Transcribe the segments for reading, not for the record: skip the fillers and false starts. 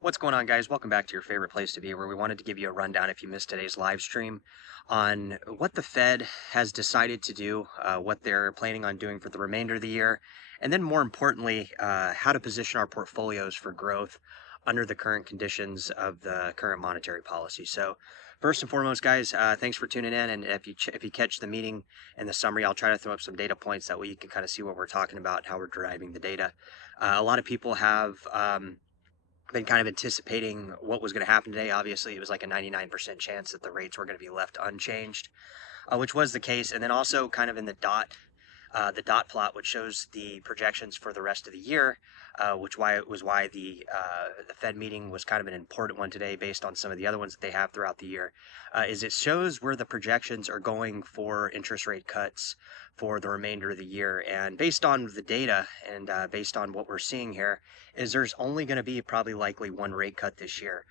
What's going on, guys? Welcome back to your favorite place to be, where we wanted to give you a rundown if you missed today's live stream on what the Fed has decided to do, what they're planning on doing for the remainder of the year, and then more importantly, how to position our portfolios for growth under the current conditions of the current monetary policy. So, first and foremost, guys, thanks for tuning in. And if you catch the meeting and the summary, I'll try to throw up some data points that way you can kind of see what we're talking about, how we're deriving the data. A lot of people have. Been kind of anticipating what was going to happen today. Obviously, it was like a 99% chance that the rates were going to be left unchanged, which was the case. And then also kind of in the dot plot, which shows the projections for the rest of the year, why the Fed meeting was kind of an important one today, based on some of the other ones that they have throughout the year. Is it shows where the projections are going for interest rate cuts for the remainder of the year, and based on the data and based on what we're seeing here, is there's only going to be probably likely one rate cut this year.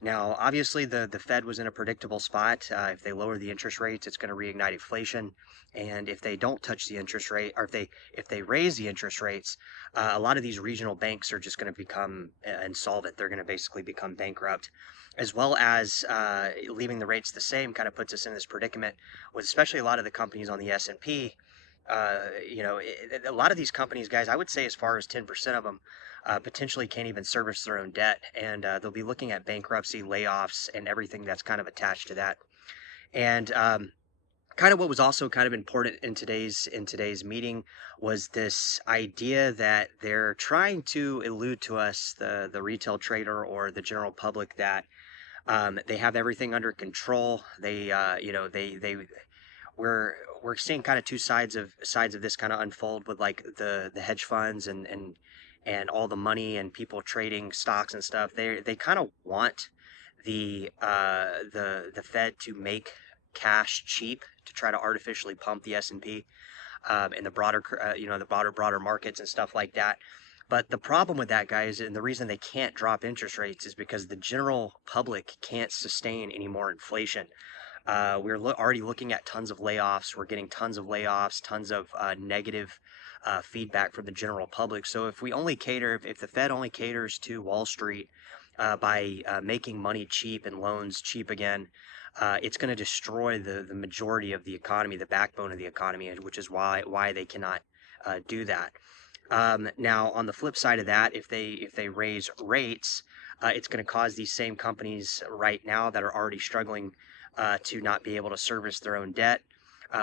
Now, obviously, the Fed was in a predictable spot. If they lower the interest rates, it's going to reignite inflation, and if they don't touch the interest rate, or if they raise the interest rates, a lot of these regional banks are just going to become insolvent. They're going to basically become bankrupt, as well as leaving the rates the same. Kind of puts us in this predicament with especially a lot of the companies on the S&P. A lot of these companies, guys, I would say as far as 10% of them potentially can't even service their own debt, and they'll be looking at bankruptcy, layoffs, and everything that's kind of attached to that. And kind of what was also kind of important in today's meeting was this idea that they're trying to elude to us, the retail trader or the general public, that they have everything under control. We're seeing kind of two sides of this kind of unfold, with like the hedge funds and all the money and people trading stocks and stuff. They kind of want the Fed to make cash cheap, to try to artificially pump the S&P and the broader markets and stuff like that. But the problem with that, guys, and the reason they can't drop interest rates, is because the general public can't sustain any more inflation. We're already looking at tons of layoffs. We're getting tons of layoffs, tons of negative feedback from the general public. So if the Fed only caters to Wall Street by making money cheap and loans cheap again, it's going to destroy the majority of the economy, the backbone of the economy, which is why they cannot do that. Now, on the flip side of that, if they raise rates, it's going to cause these same companies right now that are already struggling to not be able to service their own debt.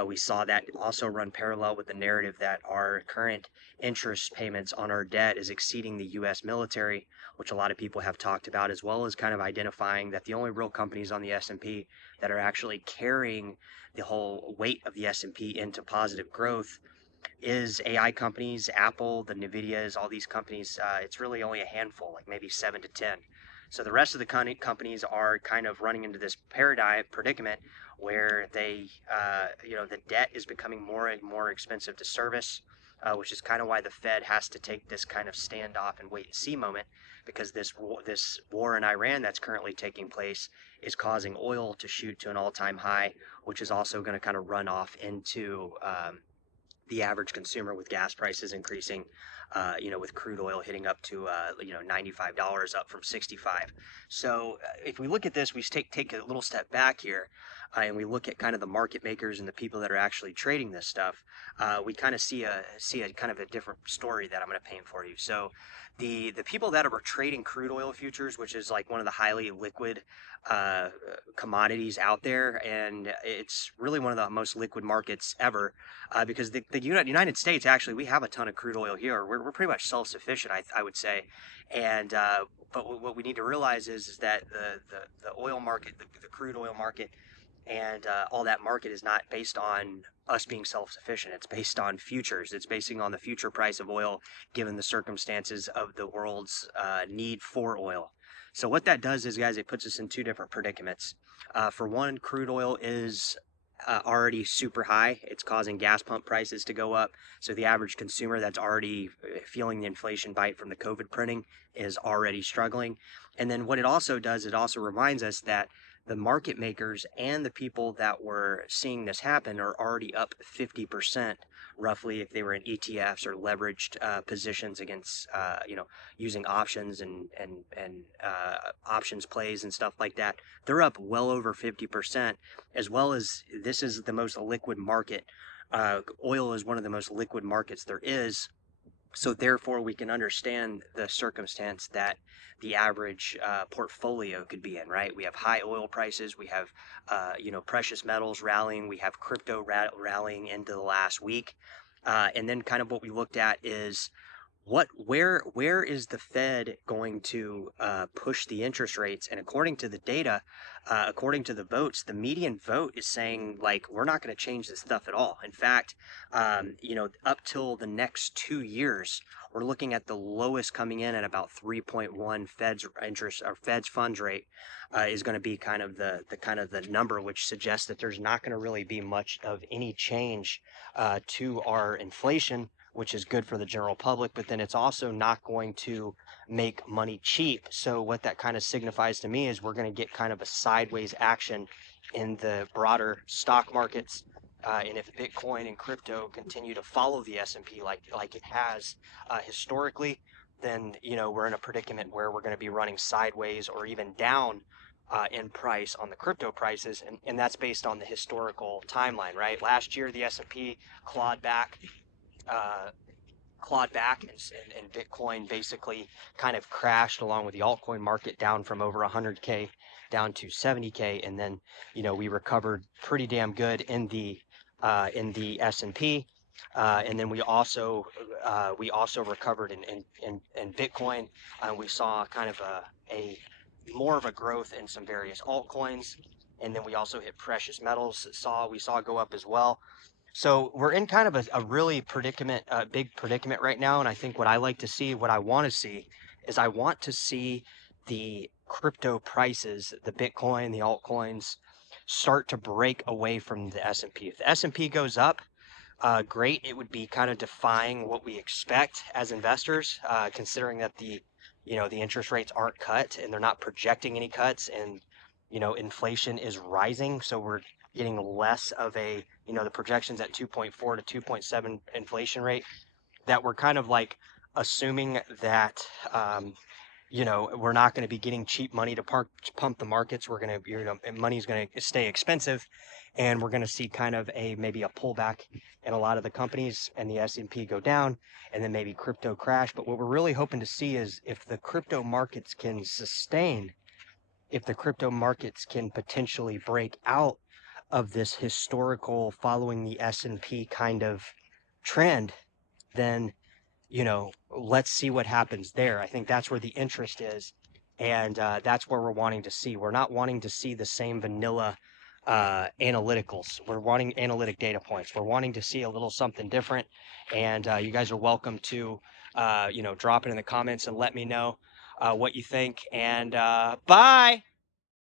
We saw that also run parallel with the narrative that our current interest payments on our debt is exceeding the U.S. military, which a lot of people have talked about, as well as kind of identifying that the only real companies on the S&P that are actually carrying the whole weight of the S&P into positive growth is AI companies, Apple, the Nvidias, all these companies. It's really only a handful, like maybe 7 to 10. So the rest of the companies are kind of running into this predicament where the debt is becoming more and more expensive to service, which is kind of why the Fed has to take this kind of standoff and wait and see moment, because this war in Iran that's currently taking place is causing oil to shoot to an all-time high, which is also going to kind of run off into the average consumer, with gas prices increasing, with crude oil hitting up to $95, up from 65. So if we look at this, we take a little step back here, and we look at kind of the market makers and the people that are actually trading this stuff. We kind of see a kind of a different story that I'm going to paint for you. So the people that are trading crude oil futures, which is like one of the highly liquid uh, commodities out there, and it's really one of the most liquid markets ever, because the United States, actually, we have a ton of crude oil here. We're pretty much self-sufficient, I would say. And but what we need to realize is that the oil market, the crude oil market, and all that market is not based on us being self-sufficient. It's based on futures. It's basing on the future price of oil, given the circumstances of the world's need for oil. So what that does is, guys, it puts us in two different predicaments. For one, crude oil is already super high. It's causing gas pump prices to go up. So the average consumer that's already feeling the inflation bite from the COVID printing is already struggling. And then what it also does, it also reminds us that the market makers and the people that were seeing this happen are already up 50% roughly if they were in ETFs or leveraged positions against, using options and options plays and stuff like that. They're up well over 50%, as well as this is the most liquid market. Oil is one of the most liquid markets there is. So therefore, we can understand the circumstance that the average portfolio could be in, right? We have high oil prices, we have, precious metals rallying, we have crypto rallying into the last week, and then kind of what we looked at is where is the Fed going to push the interest rates? And according to the data, according to the votes, the median vote is saying like we're not going to change this stuff at all. In fact, up till the next 2 years, we're looking at the lowest coming in at about 3.1 Fed's interest or Fed's funds rate is going to be kind of the number, which suggests that there's not going to really be much of any change to our inflation, which is good for the general public, but then it's also not going to make money cheap. So what that kind of signifies to me is we're going to get kind of a sideways action in the broader stock markets. And if Bitcoin and crypto continue to follow the S&P like it has historically, then we're in a predicament where we're going to be running sideways or even down in price on the crypto prices, and that's based on the historical timeline, right? Last year the S&P clawed back and Bitcoin basically kind of crashed along with the altcoin market down from over 100K down to 70K, and then we recovered pretty damn good in the S&P, and then we also recovered in Bitcoin, and we saw kind of a more of a growth in some various altcoins, and then we also hit precious metals. We saw go up as well. So we're in kind of a really big predicament right now. And I think what I want to see is I want to see the crypto prices, the Bitcoin, the altcoins start to break away from the S&P. If the S&P goes up, great. It would be kind of defying what we expect as investors, considering that the interest rates aren't cut and they're not projecting any cuts, and inflation is rising. So we're getting less of a, the projections at 2.4 to 2.7 inflation rate, that we're kind of like assuming that, we're not going to be getting cheap money to pump the markets. We're going to, money's going to stay expensive, and we're going to see kind of maybe a pullback in a lot of the companies, and the S&P go down, and then maybe crypto crash. But what we're really hoping to see is if the crypto markets can sustain, if the crypto markets can potentially break out of this historical following the S&P kind of trend, then let's see what happens there. I think that's where the interest is, and that's where we're wanting to see. We're not wanting to see the same vanilla analyticals. We're wanting analytic data points. We're wanting to see a little something different, and you guys are welcome to drop it in the comments and let me know what you think. And bye.